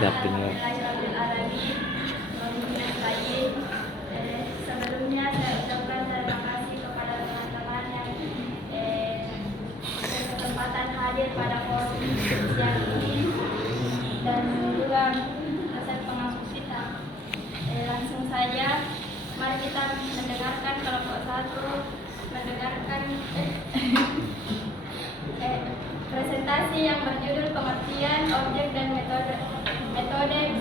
Sebelumnya saya ucapkan terima kasih kepada teman-teman yang berkesempatan hadir pada forum siang ini dan juga dosen pengampu kita. Langsung saja, mari kita mendengarkan kelompok satu mendengarkan presentasi yang berjudul pengertian objek dan metode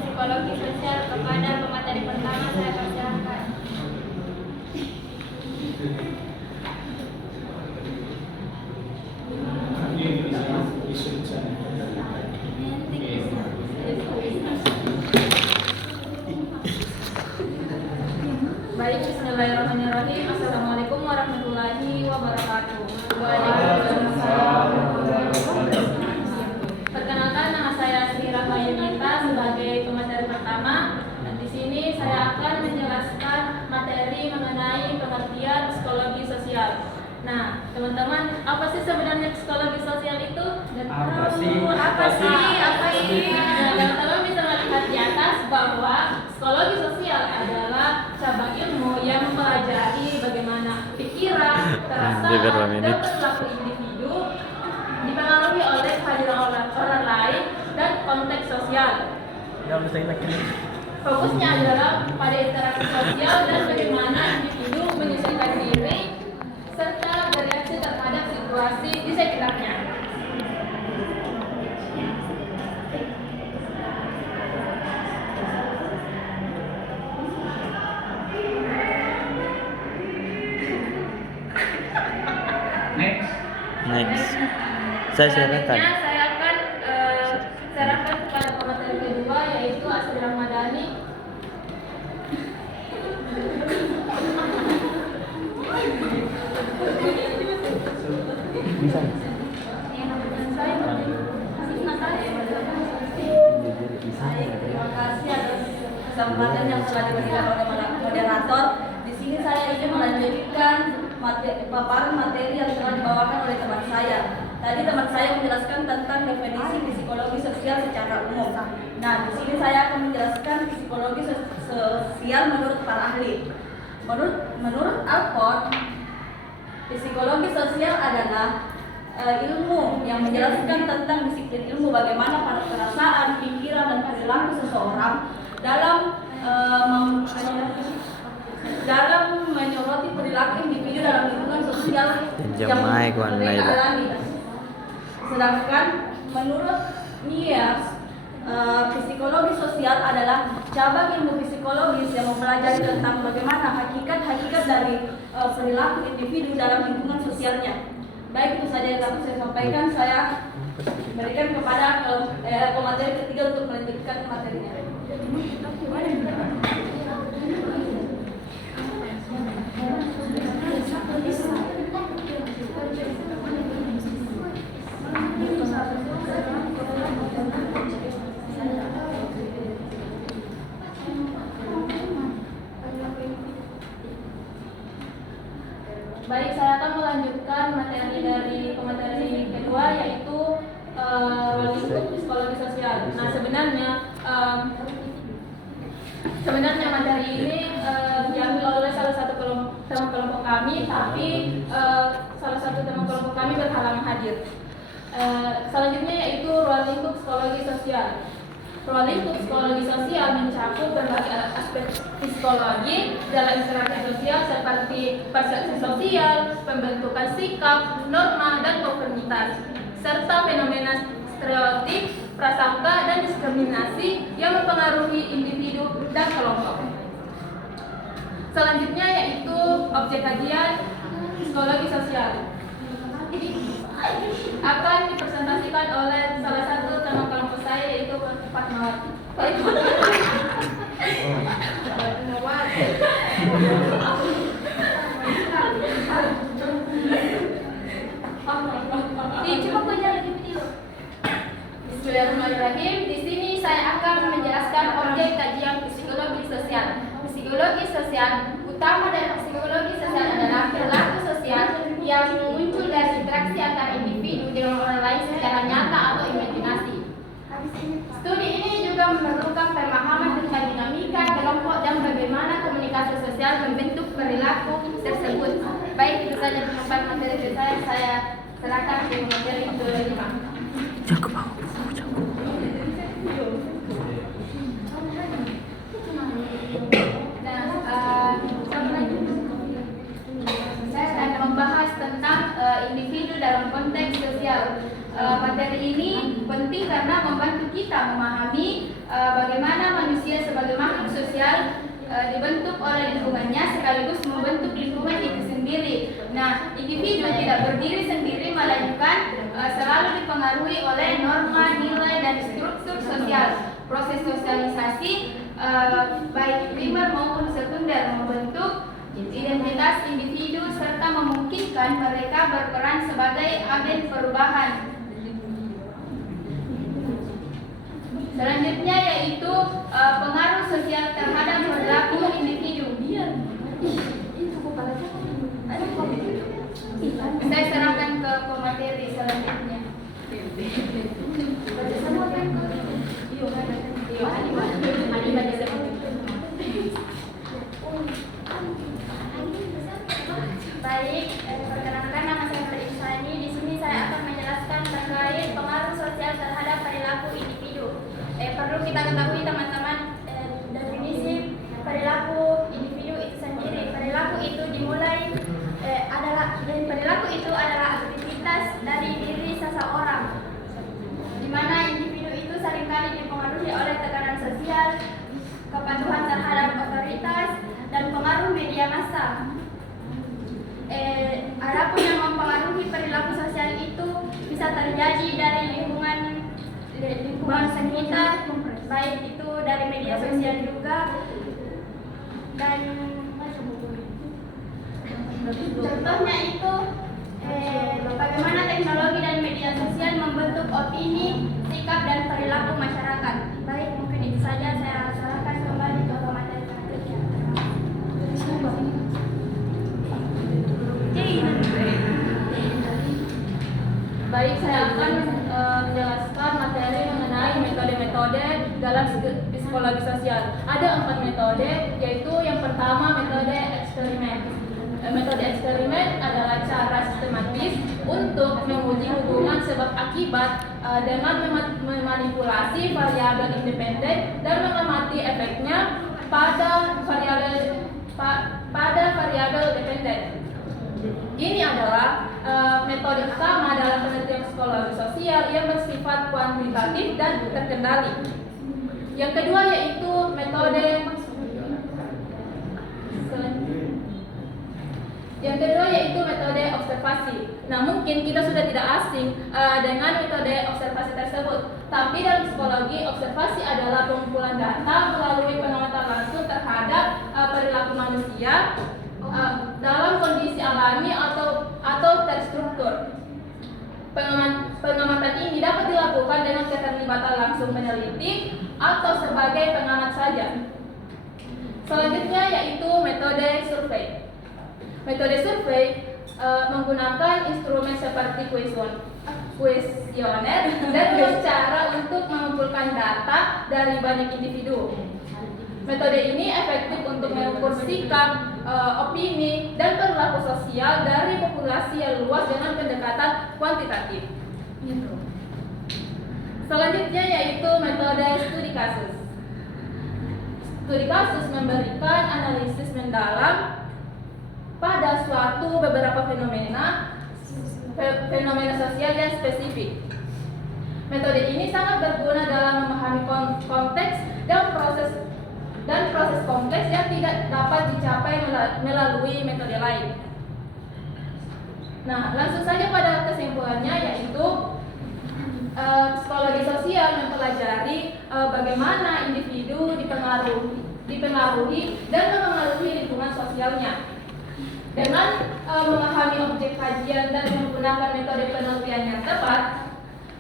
psikologi sosial kepada pemateri pertama. Saya persilahkan. Baik, bismillahirrahmanirrahim. Assalamualaikum warahmatullahi wabarakatuh. Perkenalkan, nama saya Sri Rahma Yunita sebagai pemateri pertama. Dan di sini saya akan menjelaskan materi mengenai pengertian psikologi sosial. Nah, teman-teman, apa sih sebenarnya psikologi sosial itu? Apa sih? Nah, teman-teman bisa melihat di atas bahwa psikologi sosial adalah cabang ilmu yang mempelajari bagaimana pikiran, perasaan, dan perilaku individu dipengaruhi oleh kehadiran orang lain dan konteks sosial. Fokusnya adalah pada interaksi sosial dan bagaimana individu menyesuaikan diri serta bereaksi terhadap situasi di sekitarnya. Next. Saya silakan. Saya akan serahkan kepada pemateri kedua, yaitu Asri Ramadhani. Bisa. Terima kasih atas kesempatan yang telah diberikan oleh moderator. Di sini saya ingin melanjutkan paparan materi yang telah dibawakan oleh teman saya. Tadi teman saya menjelaskan tentang definisi psikologi sosial secara umum. Nah, di sini saya akan menjelaskan psikologi sosial menurut para ahli. Menurut Alford, psikologi sosial adalah ilmu yang menjelaskan tentang disiplin ilmu bagaimana pada perasaan, pikiran, dan perilaku seseorang dalam menyoroti perilaku individu dalam lingkungan sosial yang mereka alami. Sedangkan menurut Myers, psikologi sosial adalah cabang ilmu psikologis yang mempelajari tentang bagaimana hakikat dari perilaku individu dalam lingkungan sosialnya. Baik, itu saja yang dapat saya sampaikan. Saya berikan kepada pemateri ketiga untuk melanjutkan materinya. Baik, saya akan melanjutkan materi dari pemateri kedua, yaitu ruang lingkup psikologi sosial. Nah, sebenarnya materi ini diambil oleh salah satu teman kelompok kami, tapi salah satu teman kelompok kami berhalangan hadir. Selanjutnya yaitu ruang lingkup psikologi sosial. Ruang lingkup psikologi sosial mencakup berbagai aspek psikologi dalam interaksi sosial seperti persepsi sosial, pembentukan sikap, norma, dan konformitas, serta fenomena stereotip, prasangka, dan diskriminasi yang mempengaruhi individu dan kelompok. Selanjutnya yaitu objek kajian psikologi sosial. Akan dipresentasikan oleh salah satu teman kelompok saya, yaitu Fatmawati. Bismillahirrahmanirrahim. Di sini saya akan menjelaskan objek kajian psikologi sosial. Psikologi sosial, utama dari psikologi sosial adalah perilaku sosial yang muncul dari interaksi antara individu dengan orang lain secara nyata atau imajinasi. Studi ini juga memerlukan pemahaman tentang dinamika kelompok dan bagaimana komunikasi sosial membentuk perilaku tersebut. Baik, itu saja pemaparan materi saya serahkan ke materi teori 5. Saya akan membahas tentang individu dalam konteks sosial. Materi ini penting karena membantu kita memahami bagaimana manusia sebagai makhluk sosial dibentuk oleh lingkungannya sekaligus membentuk lingkungan itu sendiri. Nah, individu tidak berdiri sendiri melainkan selalu dipengaruhi oleh norma, nilai, dan struktur sosial. Proses sosialisasi baik primer maupun sekunder membentuk identitas individu serta memungkinkan mereka berperan sebagai agen perubahan. Selanjutnya yaitu pengaruh sosial terhadap perilaku individu. Saya serahkan ke pemateri selanjutnya. Baik, perkenalkan nama saya Ferisani. Di sini saya akan menjelaskan terkait pengaruh sosial terhadap perilaku individu. Perlu kita ketahui teman-teman, definisi perilaku individu itu sendiri. Perilaku itu adalah aktivitas dari diri seseorang, di mana individu itu seringkali dipengaruhi oleh tekanan sosial, kepatuhan terhadap otoritas, dan pengaruh media massa. Adapun yang mempengaruhi perilaku sosial itu bisa terjadi dari lingkungan sekitar, baik itu dari media sosial juga, dan contohnya itu bagaimana teknologi dan media sosial membentuk opini, sikap, dan perilaku masyarakat. Baik, mungkin itu saja, saya serahkan kembali ke materi selanjutnya. Baik, saya akan menjelaskan materi mengenai metode-metode dalam psikologi sosial. Ada 4 metode, yaitu yang pertama metode eksperimen. Metode eksperimen adalah cara sistematis untuk menguji hubungan sebab akibat dengan memanipulasi variabel independen dan mengamati efeknya pada variabel dependen. Ini adalah metode utama dalam penelitian psikologi sosial yang bersifat kuantitatif dan terkendali. Yang kedua yaitu metode observasi. Nah, mungkin kita sudah tidak asing dengan metode observasi tersebut. Tapi dalam psikologi, observasi adalah pengumpulan data melalui pengamatan langsung terhadap perilaku manusia dalam kondisi alami atau terstruktur. Pengamatan ini dapat dilakukan dengan keterlibatan langsung peneliti atau sebagai pengamat saja. Selanjutnya yaitu metode survei. Metode survei menggunakan instrumen seperti kuesioner dan cara untuk mengumpulkan data dari banyak individu. Metode ini efektif untuk mengukur sikap, opini, dan perilaku sosial dari populasi yang luas dengan pendekatan kuantitatif. Selanjutnya yaitu metode studi kasus. Studi kasus memberikan analisis mendalam pada beberapa fenomena sosial yang spesifik. Metode ini sangat berguna dalam memahami konteks dan proses kompleks yang tidak dapat dicapai melalui metode lain. Nah, langsung saja pada kesimpulannya yaitu psikologi sosial mempelajari bagaimana individu dipengaruhi dan memengaruhi lingkungan sosialnya. Dengan memahami objek kajian dan menggunakan metode penelitian yang tepat,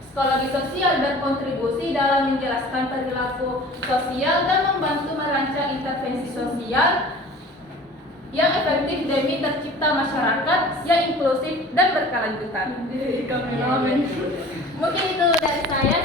psikologi sosial berkontribusi dalam menjelaskan perilaku sosial dan membantu merancang intervensi sosial yang efektif demi tercipta masyarakat yang inklusif dan berkelanjutan. Mungkin itu dari saya.